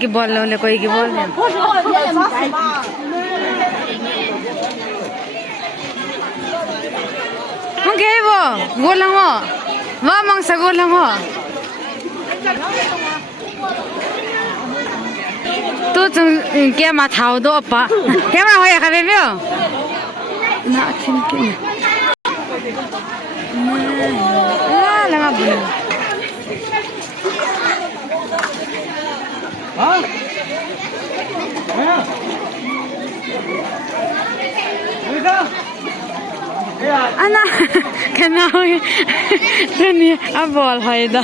की बॉल ले कोई की बॉल ले हम के वो गोल हो वा मंग सा गोल हो तो क्या मा थाव दो अपा क्या मा होया खाबे बियो ना थिन के ना लगा बुने Ana kenal ini abol hayda.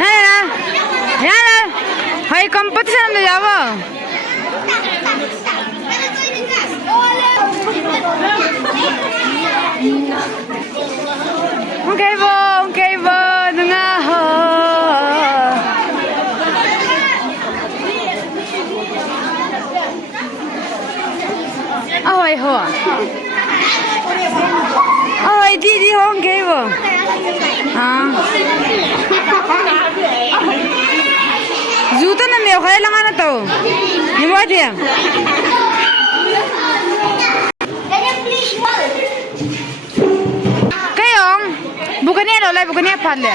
Hey, ya lah, hay competition le jabo. Okay bo, dengar ho. Ôi hổ, ôi đi không kêu vô, dù tao nằm mèo khai lăng ăn tao, nhưng mà đi, cái ông, bukannya ada, bukannya phat le.